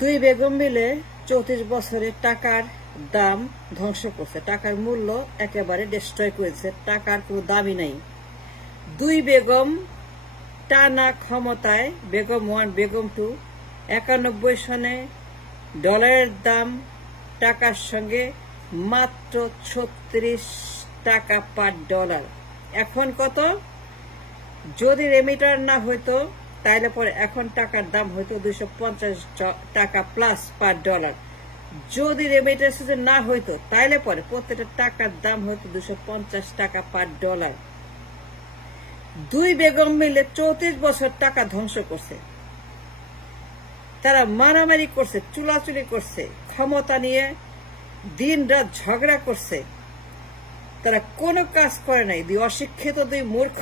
দুই বেগম মিলে 34 বছরে টাকার দাম ধ্বংস করছে, টাকার মূল্য একেবারে ডিস্ট্রয় করেছে, টাকার কোনো দামই নাই। দুই বেগম টানা ক্ষমতায়, বেগম 1 বেগম 2, 91 সনে ডলারের দাম টাকার সঙ্গে মাত্র 36 টাকা পার ডলার। এখন কত? যদি রেমিটার না হইতো তাইলে পরে এখন টাকার দাম হইতো 250 টাকা প্লাস পার ডলার। যদি রেমিটার না হইতো তাইলে পরে প্রত্যেকটা টাকার দাম হইতো 250 টাকা পার ডলার। দুই বেগম মিলে 34 বছর টাকা ধ্বংস করছে। তারা মারামারি করছে, চুলাচুলি করছে, ক্ষমতা নিয়ে দিন রাত ঝগড়া করছে। তারা কোনো কাজ করে নাই। দুই অশিক্ষিত, দুই মূর্খ,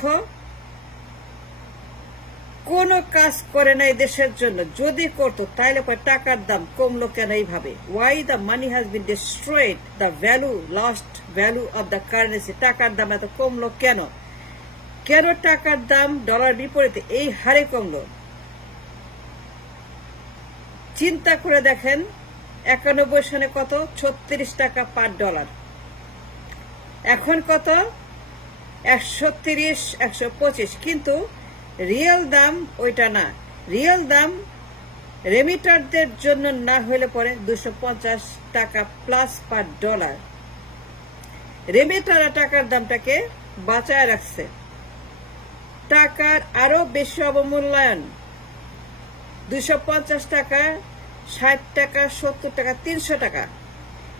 কোনো কাজ করে নাই দেশের জন্য। যদি করতো তাইলে পরে টাকার দাম কমলো কেন এইভাবে? Why the money has been destroyed, the value, lost value of the currency. টাকার দাম এত কমলো কেন? কেন টাকার দাম ডলার বিপরীতে এই হারে কমলো? চিন্তা করে দেখেন, 91 সনে কত? 36 টাকা পার ডলার। এখন কত? 130, 125। কিন্তু রিয়েল দাম ওইটা না। রিয়েল দাম রেমিটারদের জন্য না হইলে পরে 250 টাকা প্লাস পার ডলার। রেমিটাররা টাকার দামটাকে বাঁচায় রাখছে। টাকার আরো বেশি অবমূল্যায়ন, 250 টাকা, 60 টাকা, 70 টাকা, 300 টাকা।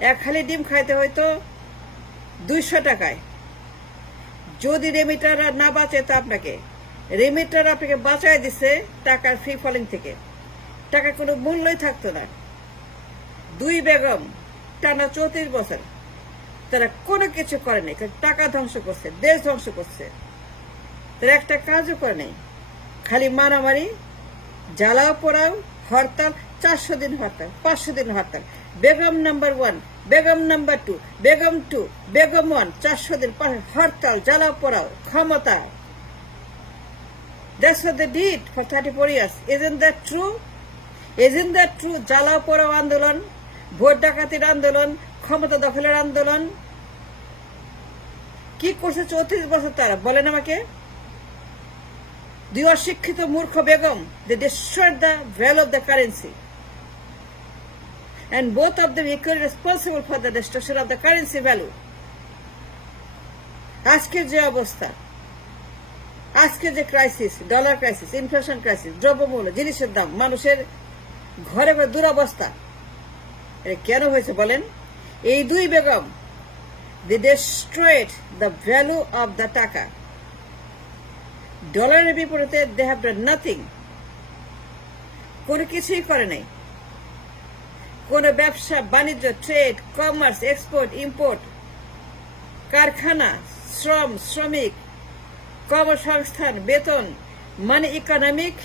এক হালি ডিম খাইতে হয়তো 200 টাকায়। যদি রেমিটাররা না বাঁচে তো আপনাকে, রেমিটার আপনাকে বাঁচায় দিছে টাকার ফ্রি ফলিং থেকে, টাকা কোনো মূল্যই থাকতো না। দুই বেগম টানা 34 বছর তারা কোনো কিছু করে নাই, টাকা ধ্বংস করছে, দেশ ধ্বংস করছে। তারা একটা কাজও করে নাই, খালি মারামারি, জ্বালাও পোড়াও, হরতাল, 400 দিন হরতাল, 500 দিন হরতাল। বেগম নাম্বার 1, বেগম নাম্বার 2, বেগম 2, বেগম 1, 400 দিন হরতাল, জ্বালাও পোড়াও, ক্ষমতা। That's what they did for 34 years. Isn't that true? Isn't that true? জ্বালাও পোড়াও আন্দোলন, ভোট ডাকাতির আন্দোলন, ক্ষমতা দখলের আন্দোলন। কি করছে 34 বছর তারা? বলেন আমাকে। দুই অশিক্ষিত মূর্খ Begum, they destroyed the value of the currency. And both of them equally responsible for the destruction of the currency value. আজকের যে অবস্থা, আজকের যে crisis, dollar crisis, inflation crisis, দ্রব্যমূল্য, জিনিসের দাম, মানুষের ঘরে ঘরে দুরবস্থা, এটা কেন হয়েছে বলেন? এই দুই Begum, they destroyed the value of the টাকা। ডলারের বিপরীতে they have done nothing, কোনো কিছুই করে নাই। কোন ব্যবসা বাণিজ্য, ট্রেড, কমার্স, এক্সপোর্ট, ইম্পোর্ট, কারখানা, শ্রম, শ্রমিক, কর্মসংস্থান, বেতন, মানে economic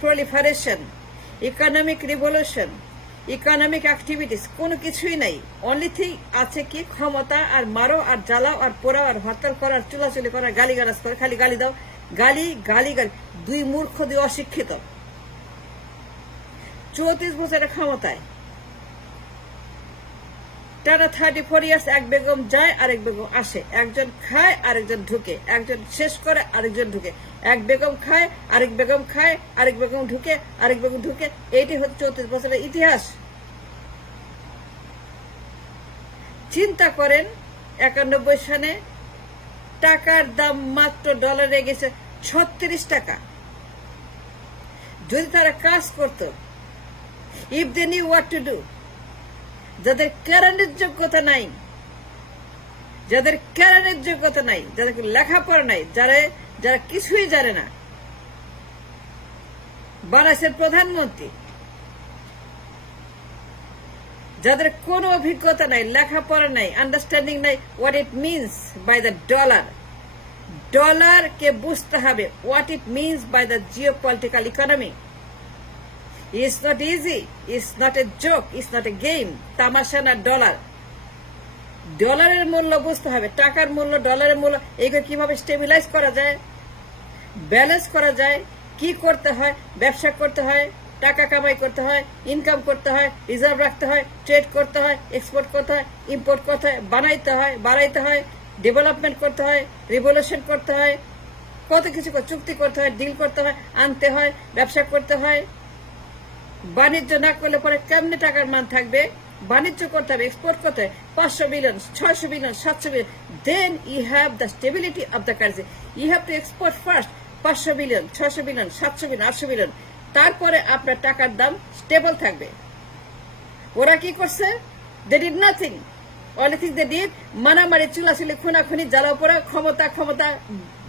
proliferation, economic revolution, economic activities, কোনো কিছুই নাই। অনলি থিং আছে কি? ক্ষমতা, আর মারো, আর জ্বালাও, আর পোড়াও, আর হরতাল করার, চুলাচুলি করার, গালিগালাজ করে, খালি গালি দাও, গালি গালি গালি। দুই মূর্খ, দুই অশিক্ষিত, 34 বছরের ক্ষমতায়, টানা 34 ইয়ার্স। এক বেগম যায়, আরেক বেগম আসে, একজন খায়, আরেকজন ঢুকে, একজন শেষ করে, আরেকজন ঢুকে, এক বেগম খায়, আরেক বেগম খায়, আরেক বেগম ঢুকে, আরেক বেগম ঢুকে। এইটি হচ্ছে 34 বছরের ইতিহাস। চিন্তা করেন, 91 সনে টাকার দাম মাত্র ডলারে গেছে 36 টাকা। যদি তারা কাজ করত, if they knew what to do, যাদের কারেন্টের যোগ্যতা নাই, যাদের কারেন্টের যোগ্যতা নাই, যাদের লেখাপড়া নাই, যারা কিছুই জানে না, বাংলাদেশের প্রধানমন্ত্রী, যাদের কোনো অভিজ্ঞতা নাই, লেখাপড়া নাই, আন্ডারস্ট্যান্ডিং নাই what it means by the dollar. ডলারকে বুঝতে হবে what it means by the geopolitical economy. It's not easy. It's not a joke. It's not a game. তামাশা না ডলার। ডলারের মূল্য বুঝতে হবে, টাকার মূল্য, ডলারের মূল্য, এগুলো কিভাবে স্টেবিলাইজ করা যায়, ব্যালেন্স করা যায়, কি করতে হয়, ব্যবসা করতে হয়, টাকা কামাই করতে হয়, ইনকাম করতে হয়, রিজার্ভ রাখতে হয়, ট্রেড করতে হয়, এক্সপোর্ট করতে হয়, ইম্পোর্ট করতে হয়, বানাইতে হয়, বাড়াইতে হয়, ডেভেলপমেন্ট করতে হয়, রিভলিউশন করতে হয়, কত কিছু চুক্তি করতে হয়, ডিল করতে হয়, আনতে হয়, ব্যবসা করতে হয়। বাণিজ্য না করলে পরে কেমনে টাকার মান থাকবে? বাণিজ্য করতে হবে, এক্সপোর্ট করতে হবে, 500 billion, 600 billion, 700 billion, then you have the stability of the currency. You have to export first 500 billion, 600 billion, 700 billion, 800 billion, তারপরে আপনার টাকার দাম স্টেবল থাকবে। ওরা কি করছে? They did nothing. Only thing they did মারামারি, চুলাচুলি, খুনাখুনি, জ্বালা পোড়া, ক্ষমতা,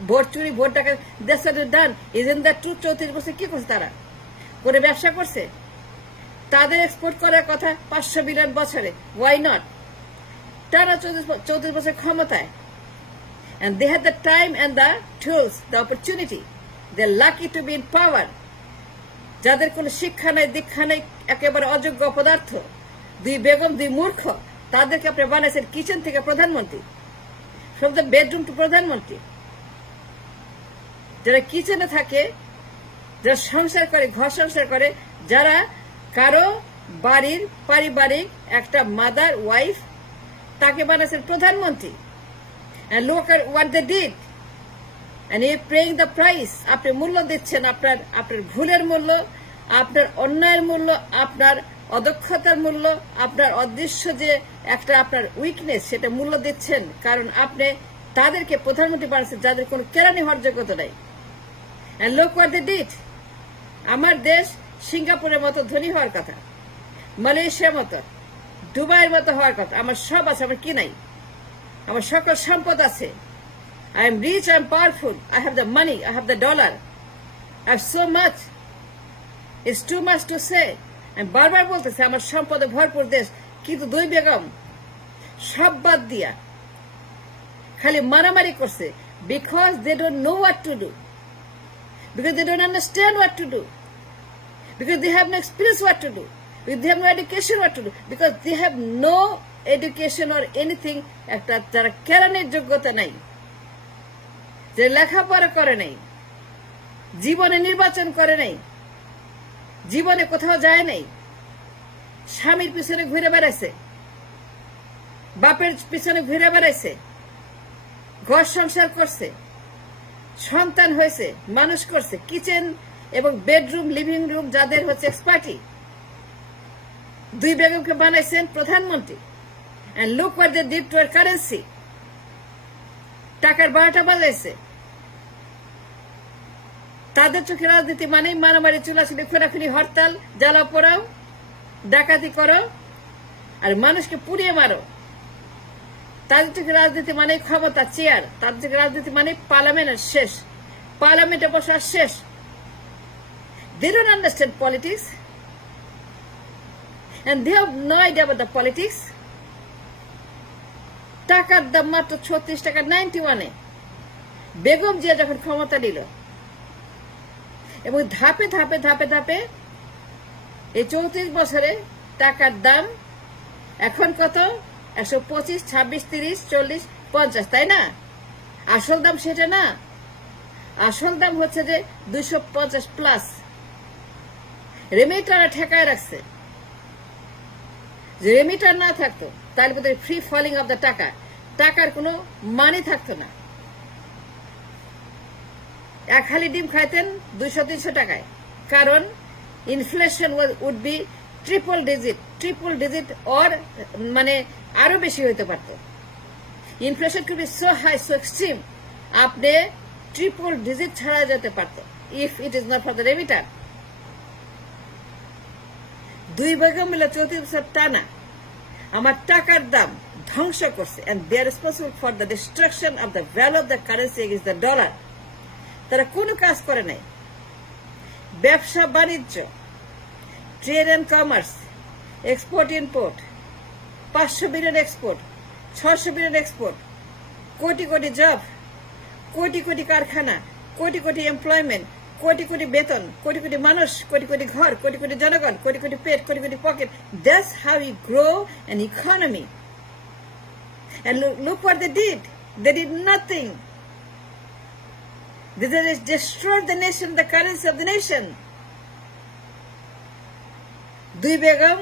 ভোট চুরি, ভোট টাকা, that's what done. Isn't that true? 34 বছর কি করছে তারা? করে ব্যবসা করছে। তাদের এক্সপোর্ট করার কথা 500 বিলিয়ন বছরে, ওয়াই নট? টানা 34 বছর ক্ষমতায়, and they had the time and the tools, the opportunity. They're lucky to be in power. যাদের কোনো শিক্ষা নেই, দীক্ষা নেই, একেবারে অযোগ্য পদার্থ, দুই বেগম, দুই মূর্খ, তাদেরকে আপনি বানাইছেন কিচেন থেকে প্রধানমন্ত্রী, ফ্রম দ্য বেডরুম টু প্রধানমন্ত্রী। যারা কিচেনে থাকে, যারা সংসার করে, ঘর সংসার করে, যারা কারো বাড়ির পারিবারিক একটা মাদার ওয়াইফ, তাকে বানাইছেন প্রধানমন্ত্রী। And look at what they did. And you're paying the price. আপনি মূল্য দিচ্ছেন, আপনার ভুলের মূল্য, আপনার অন্যায়ের মূল্য, আপনার অদক্ষতার মূল্য, আপনার অদৃশ্য যে একটা আপনার উইকনেস, সেটা মূল্য দিচ্ছেন। কারণ আপনি তাদেরকে প্রধানমন্ত্রী বানাচ্ছেন যাদের কোনো কেরানি হওয়ার যোগ্যতা নাই। And look what they did. আমার দেশ সিঙ্গাপুরের মতো ধনী হওয়ার কথা, মালয়েশিয়ার মতো, দুবাইয়ের মতো হওয়ার কথা। আমার সব আছে, আমার কি নাই? আমার সকল সম্পদ আছে। I am rich, I am powerful, I have the money, I have the dollar, I have so much. It's too much to say. আমি বারবার বলতেছি আমার সম্পদে ভরপুর দেশ, কিন্তু দুই বেগম সব বাদ দিয়া খালি মারামারি করছে। Because they don't know what to do, because they don't understand what to do, because they have no experience what to do, because they have no education what to do, because they have no education or anything. একটা যারা কেরানির যোগ্যতা নাই, যে লেখাপড়া করে নাই, জীবনে নির্বাচন করে নাই, জীবনে কোথাও যায় নাই, স্বামীর পিছনে ঘুরে বেড়াইছে, বাপের পিছনে ঘুরে বেড়াইছে, ঘর সংসার করছে, সন্তান হয়েছে, মানুষ করছে, কিচেন এবং বেডরুম, লিভিং রুম যাদের হচ্ছে এক্সপার্টি, দুই বেগমকে বানাইছেন প্রধানমন্ত্রী। And look what they did to our currency. টাকার 12টা বাজাইছে। তাদের চোখে রাজনীতি মানে মারামারি, চুলাচুলি, খুনাখুনি, হরতাল, জ্বালা পোড়াও, ডাকাতি করো, আর মানুষকে পুড়িয়ে মারো। তাদের চোখে রাজনীতি মানে ক্ষমতা, চেয়ার। তাদের চোখে রাজনীতি মানে পার্লামেন্টের শেষ, পার্লামেন্টে বসার শেষ। They don't understand politics, and they have no idea about the politics. টাকার দাম মাত্র 36 টাকা 91-এ বেগম জিয়া যখন ক্ষমতা নিল, এবং ধাপে ধাপে ধাপে ধাপে এই 34 বছরে টাকার দাম এখন কত? 125, 26, 30, 40, 50, তাই না? আসল দাম সেটা না। আসল দাম হচ্ছে যে 250 প্লাস। রেমিটার ঠেকায় রাখছে। যে রেমিটার না থাকতো তাহলে বোধহয় ফ্রি ফলিং অফ দ্য টাকা, টাকার কোনো মানি থাকতো না। এক হালি ডিম খাইতেন 200-300 টাকায়, কারণ inflation would be triple digit or মানে আরো বেশি হইতে পারত। Inflation could be so high, so extreme, আপনি ট্রিপল ডিজিট ছাড়া যেতে পারত if it is not for the remitter. দুই বেগম মিলে 34 বছর টানা আমার টাকার দাম ধ্বংস করছে, and they are responsible for the destruction of the value of the currency against the dollar. তারা কোনো কাজ করে নাই। ব্যবসা বাণিজ্য, trade and commerce, export import, 500 billion export, 600 billion export, crore crore job, crore crore কারখানা, কোটি কোটি এমপ্লয়মেন্ট, কোটি কোটি বেতন, কোটি কোটি মানুষ, কোটি কোটি ঘর, কোটি কোটি জনগণ, কোটি কোটি পেট, crore crore pocket. That's how you grow an economy. And look what they did. They did nothing. They just destroyed the nation, the currency of the nation. দুই Begum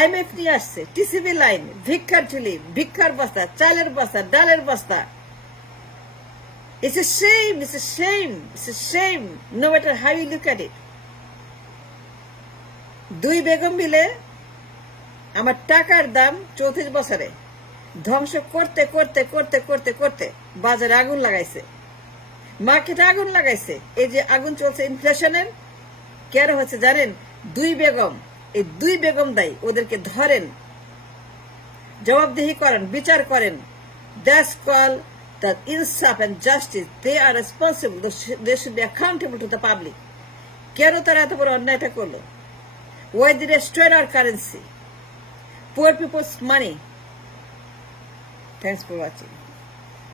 IMF নিয়ে আসছে, TCB line, ভিক্ষার ঝুলি, ভিক্ষার বস্তা, চালের বস্তা, ডালের বস্তা। It's a shame, it's a shame, it's a shame, no matter how you look at it. দুই বেগম মিলে আমার টাকার দাম 34 বছরে ধ্বংস করতে করতে করতে করতে করতে বাজারে আগুন লাগাইছে, মার্কেটে আগুন লাগাইছে। এই যে আগুন চলছে ইনফ্লেশনের, কেন হচ্ছে জানেন? দুই বেগম, এই দুই বেগম দায়ী। ওদেরকে ধরেন, জবাবদিহি করেন, বিচার করেন। That's called the insaf and justice. They are responsible. They should be accountable to the public. কেন তারা এত বড় অন্যায়টা করলো? Why they destroyed our currency? Poor people's money. Thanks for watching.